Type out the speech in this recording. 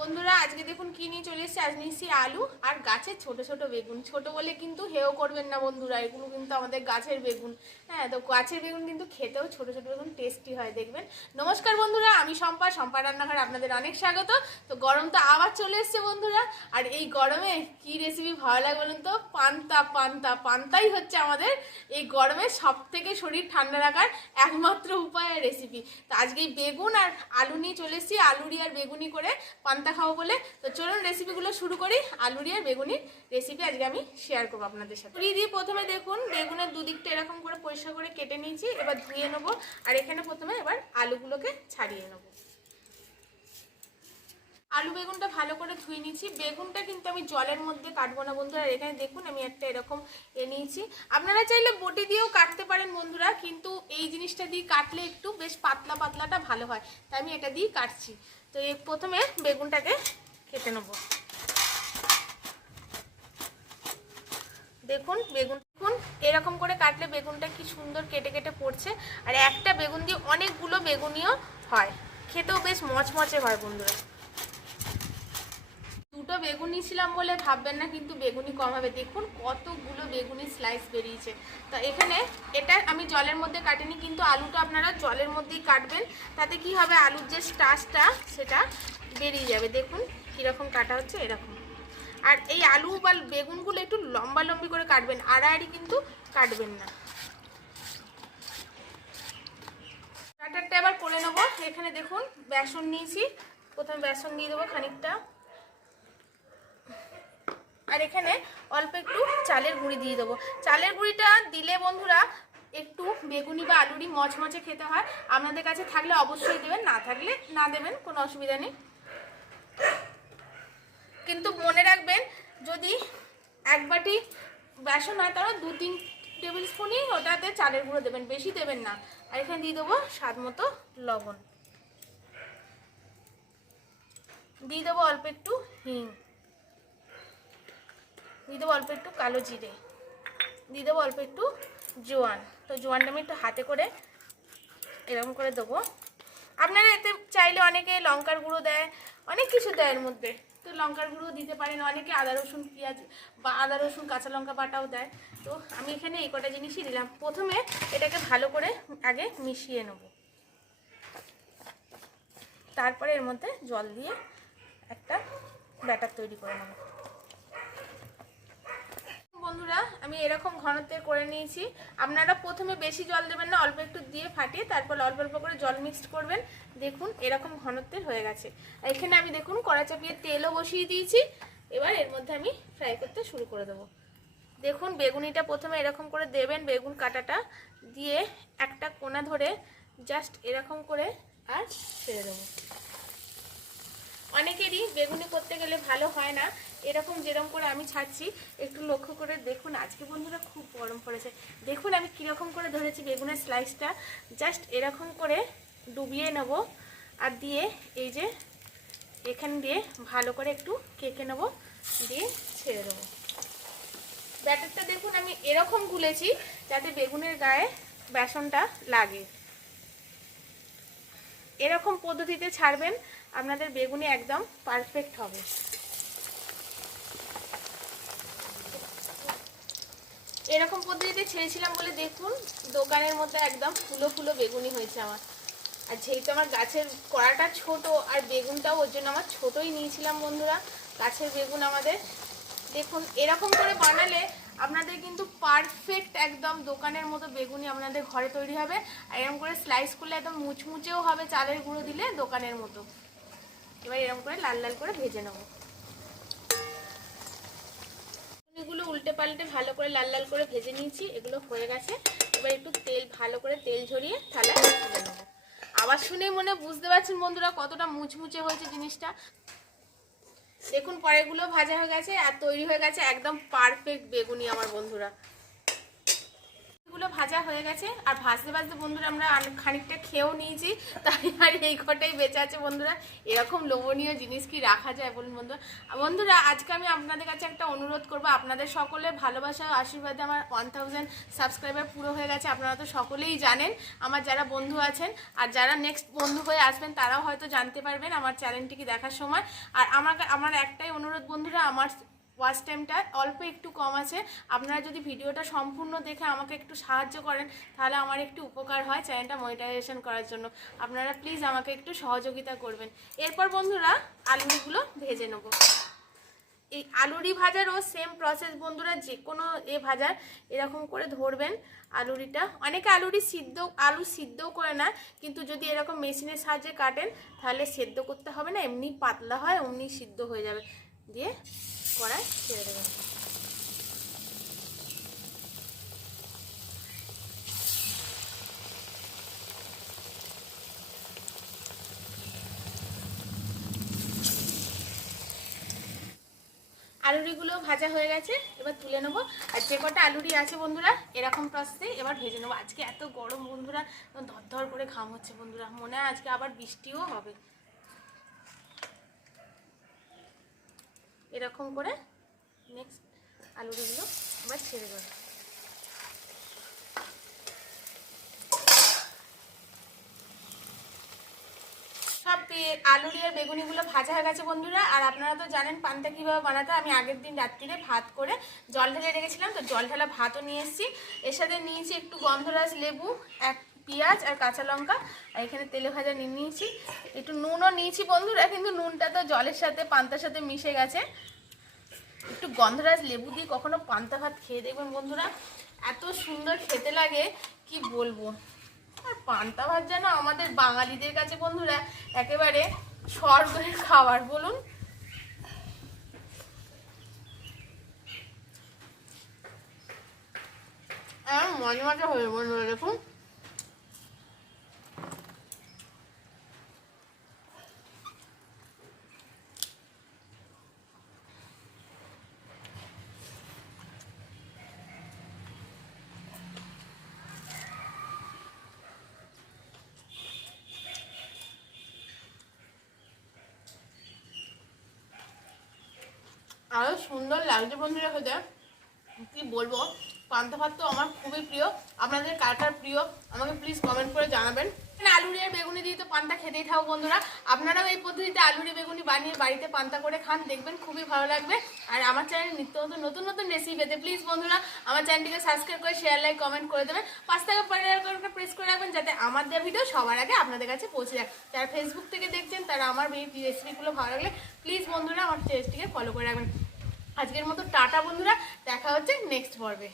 বন্ধুরা, আজকে দেখুন কি নিয়ে চলে এসেছি। আজ নিয়েছি আলু আর গাছের ছোট ছোট বেগুন। ছোট বলে কিন্তু হেও করবেন না বন্ধুরা, এগুলো কিন্তু আমাদের গাছের বেগুন। হ্যাঁ তো গাছের বেগুন কিন্তু খেতেও ছোট ছোট বেগুন টেস্টি হয়, দেখবেন। নমস্কার বন্ধুরা, আমি সম্পা সম্পা রান্নাঘর আপনাদের অনেক স্বাগত। তো গরম তো আবার চলে এসছে বন্ধুরা, আর এই গরমে কি রেসিপি ভালো লাগে বলুন তো? পান্তা পান্তা, পান্তাই হচ্ছে আমাদের এই গরমে সব থেকে শরীর ঠান্ডা রাখার একমাত্র উপায় রেসিপি তো আজকে বেগুন আর আলু নিয়ে চলে এসেছি, আলুরি আর বেগুনি করে পান্তা খাব বলে। তো চলুন রেসিপিগুলো শুরু করি। আলুরি আর বেগুনির রেসিপি আজকে আমি শেয়ার করব আপনাদের সাথে। পুরি দিয়ে প্রথমে দেখুন, বেগুনের দুদিকটা এরকম করে পরিষ্কার করে কেটে নিয়েছি, এবার ধুয়ে নেব। আর এখানে প্রথমে এবার আলুগুলোকে ছাড়িয়ে নেব। আলু বেগুনটা ভালো করে ধুয়ে নিয়েছি। বেগুনটা কিন্তু আমি জলের মধ্যে কাটবো না বন্ধুরা। আর এখানে দেখুন, আমি একটা এরকম এ নিয়েছি। আপনারা চাইলে বটি দিয়েও কাটতে পারেন বন্ধুরা, কিন্তু এই জিনিসটা দিয়ে কাটলে একটু বেশ পাতলা পাতলাটা ভালো হয়। তাই আমি এটা দিয়েই কাটছি। তো প্রথমে বেগুনটাকে কেটে নেব। দেখুন, বেগুন দেখুন, এরকম করে কাটলে বেগুনটা কি সুন্দর কেটে কেটে পড়ছে। আর একটা বেগুন দিয়ে অনেকগুলো বেগুনিও হয়। খেতেও বেশ মচমচে হয় বন্ধুরা। দুটো বেগুন নিয়েছিলাম বলে ভাববেন না, কিন্তু বেগুনি কম হবে। দেখুন কতগুলো বেগুনি স্লাইস বেরিয়েছে। তো এখানে এটা আমি জলের মধ্যে কাটিনি, কিন্তু আলুটা আপনারা জলের মধ্যেই কাটবেন। তাতে কি হবে? আলুর যে স্টাচটা সেটা বেরিয়ে যাবে। দেখুন কীরকম কাটা হচ্ছে এরকম। আর এই আলু বা বেগুনগুলো একটু লম্বা লম্বি করে কাটবেন, আড়াআড়ি কিন্তু কাটবেন না। ব্যাটারটা এবার করে নেব। এখানে দেখুন, বেসন নিয়েছি। প্রথমে বেসন দিয়ে দেবো খানিকটা। আর এখানে অল্প একটু চালের গুঁড়ি দিয়ে দেবো। চালের গুঁড়িটা দিলে বন্ধুরা একটু বেগুনি বা আলুরি মচমচে খেতে হয়। আপনাদের কাছে থাকলে অবশ্যই দেবেন, না থাকলে না দেবেন, কোনো অসুবিধা নেই। কিন্তু মনে রাখবেন, যদি এক বাটি বেসন হয়, তাহলে দু তিন টেবিল স্পুনই ওটাতে চালের গুঁড়ো দেবেন, বেশি দেবেন না। আর এখানে দিয়ে দেবো স্বাদ মতো লবণ। দিয়ে দেবো অল্প একটু হিং। দিয়ে দেবো অল্প একটু কালো জিরে। দিয়ে দেবো অল্প একটু জোয়ান। তো জোয়ানটা আমি একটু হাতে করে এরকম করে দেবো। আপনারা এতে চাইলে অনেকে লঙ্কার গুঁড়ো দেয়, অনেক কিছু দেয় এর মধ্যে। তো লঙ্কার গুঁড়ো দিতে পারেন, অনেকে আদা, রসুন, পেঁয়াজ বা আদা, রসুন, কাঁচা লঙ্কা বাটাও দেয়। তো আমি এখানে এই কটা জিনিসই দিলাম। প্রথমে এটাকে ভালো করে আগে মিশিয়ে নেব। তারপরে এর মধ্যে জল দিয়ে একটা ব্যাটার তৈরি করে নেব। বন্ধুরা, আমি এরকম ঘনত্বে করে নিয়েছি। আপনারা প্রথমে বেশি জল দেবেন না, অল্প একটু দিয়ে ফাটিয়ে তারপর অল্প অল্প করে জল মিক্সড করবেন। দেখুন, এরকম ঘনত্বের হয়ে গেছে। এখানে আমি দেখুন কড়া চাপিয়ে তেলও বসিয়ে দিয়েছি। এবার এর মধ্যে আমি ফ্রাই করতে শুরু করে দেবো। দেখুন, বেগুনিটা প্রথমে এরকম করে দেবেন, বেগুন কাটাটা দিয়ে একটা কোনা ধরে জাস্ট এরকম করে আর ছেড়ে দেবো। অনেকেরই বেগুনি করতে গেলে ভালো হয় না। এরকম যেরকম করে আমি ছাড়ছি, একটু লক্ষ্য করে দেখুন, আজকে বন্ধুরা খুব গরম পড়েছে। দেখুন আমি কীরকম করে ধরেছি বেগুনের স্লাইসটা জাস্ট এরকম করে ডুবিয়ে নেব আর দিয়ে এই যে এখান দিয়ে ভালো করে একটু কেকে নেব, দিয়ে ছেড়ে দেবো। ব্যাটারটা দেখুন, আমি এরকম গুলেছি যাতে বেগুনের গায়ে বেসনটা লাগে। এরকম পদ্ধতিতে ছাড়বেন, আপনাদের বেগুনি একদম পারফেক্ট হবে। এরকম পদ্ধতিতে ছেড়েছিলাম বলে দেখুন, দোকানের মধ্যে একদম ফুলো ফুলো বেগুনি হয়েছে আমার। আর যেহেতু আমার গাছের কড়াটা ছোট আর বেগুনটাও ওর জন্য আমার ছোটই নিয়েছিলাম বন্ধুরা, গাছের বেগুন আমাদের। দেখুন, এরকম করে বানালে আপনাদের কিন্তু পারফেক্ট একদম দোকানের মতো বেগুনি আপনাদের ঘরে তৈরি হবে। আর এরকম করে স্লাইস করলে একদম মুচমুচেও হবে চালের গুঁড়ো দিলে দোকানের মতো। এবার এরকম করে লাল লাল করে ভেজে নেব। এগুলো উল্টে পাল্টে ভালো করে লাল লাল করে ভেজে নিয়েছি, এগুলো হয়ে গেছে। এবার একটু তেল, ভালো করে তেল ঝরিয়ে থালা তুলে আবার শুনে মনে বুঝতে পারছেন বন্ধুরা কতটা মুচমুচে হয়েছে জিনিসটা? দেখুন পরেগুলো ভাজা হয়ে গেছে আর তৈরি হয়ে গেছে একদম পারফেক্ট বেগুনি, আমার বন্ধুরা। আলুরিগুলো ভাজা হয়ে গেছে। আর ভাজতে ভাজতে বন্ধুরা আমরা খানিকটা খেয়েও নিয়েছি। তাই আর এই কটাই বেঁচে আছে বন্ধুরা। এরকম লোভনীয় জিনিস কি রাখা যায় বলুন বন্ধুরা? বন্ধুরা, আজকে আমি আপনাদের কাছে একটা অনুরোধ করব। আপনাদের সকলে ভালোবাসা আশীর্বাদে আমার ওয়ান থাউজেন্ড সাবস্ক্রাইবার পুরো হয়ে গেছে। আপনারা তো সকলেই জানেন আমার যারা বন্ধু আছেন। আর যারা নেক্সট বন্ধু হয়ে আসবেন, তারাও হয়তো জানতে পারবেন আমার চ্যানেলটিকে দেখার সময়। আর আমার আমার একটাই অনুরোধ বন্ধুরা, আমার ওয়াচ টাইমটা অল্প একটু কম আছে। আপনারা যদি ভিডিওটা সম্পূর্ণ দেখে আমাকে একটু সাহায্য করেন, তাহলে আমার একটু উপকার হয় চ্যানেলটা মনিটাইজেশন করার জন্য। আপনারা প্লিজ আমাকে একটু সহযোগিতা করবেন। এরপর বন্ধুরা, আলুগুলো ভেজে নেব। এই আলুরি ভাজারও সেম প্রসেস বন্ধুরা যে কোনো এ ভাজার এরকম করে ধরবেন আলুরিটা। অনেকে আলুরি সিদ্ধ, আলু সিদ্ধও করে না, কিন্তু যদি এরকম মেশিনের সাহায্যে কাটেন, তাহলে সেদ্ধ করতে হবে না, এমনি পাতলা হয় এমনি সিদ্ধ হয়ে যাবে। দিয়ে কড়াই ছেড়ে দেবেন। আলুরিগুলো ভাজা হয়ে গেছে, এবার তুলে নেব। আর যে কটা আলুরি আছে বন্ধুরা, এরকম প্রসেসে এবার ভেজে নেব। আজকে এত গরম বন্ধুরা ধর করে ঘাম হচ্ছে বন্ধুরা। মনে হয় আজকে আবার বৃষ্টিও হবে। এরকম করে নেক্সট আলুরিগুলো এবার ছেড়ে দেবো। সব আলুরি আর বেগুনিগুলো ভাজা হয়ে গেছে বন্ধুরা, আর আপনারা তো জানেন পানটা কীভাবে বানাতে আমি আগের দিন রাত্রিরে ভাত করে জল ঢেলে রেখেছিলাম, তো জল ঢালা ভাতও নিয়ে এসেছি। এর সাথে নিয়েছি একটু গন্ধরাজ লেবু, এক পেঁয়াজ আর কাঁচা লঙ্কা, আর এখানে তেলে ভাজা নিয়ে নিয়েছি। একটু নুনও নিয়েছি বন্ধুরা, কিন্তু নুনটা তো জলের সাথে, পান্তার সাথে মিশে গেছে। একটু গন্ধরাজ লেবু দিয়ে কখনো পান্তা ভাত খেয়ে দেখবেন বন্ধুরা। এত সুন্দর খেতে লাগে, কি বলব? আর পান্তা ভাত যেন আমাদের বাঙালিদের কাছে বন্ধুরা, একেবারে স্বর্গের খাবার, বলুন। মজা মজা হয়ে বন্ধুরা, দেখুন। আরও সুন্দর লাগছে বন্ধুরা খেতে কি বলব? পান্তা ভাত তো আমার খুবই প্রিয়। আপনাদের কার কার প্রিয়? আমাকে প্লিজ কমেন্ট করে জানাবেন। আলুরি আর বেগুনি দিয়ে তো পান্তা খেতেই থাকো বন্ধুরা। আপনারাও এই পদ্ধতিতে আলুরি বেগুনি বানিয়ে বাড়িতে পান্তা করে খান, দেখবেন খুবই ভালো লাগবে। আর আমার চ্যানেল নিত্য নতুন নতুন নতুন রেসিপি পেতে প্লিজ বন্ধুরা, আমার চ্যানেলটিকে সাবস্ক্রাইব করে শেয়ার লাইক কমেন্ট করে দেবেন। পাঁচ টাকা পরে প্রেস করে রাখবেন যাতে আমার দেওয়া ভিডিও সবার আগে আপনাদের কাছে পৌঁছে যায়। যারা ফেসবুক থেকে দেখছেন, তারা আমার রেসিপিগুলো ভালো লাগলে প্লিজ বন্ধুরা, আমার পেজটিকে ফলো করে রাখবেন। আজকের মতো টাটা বন্ধুরা দেখা হচ্ছে নেক্সট পর্বে।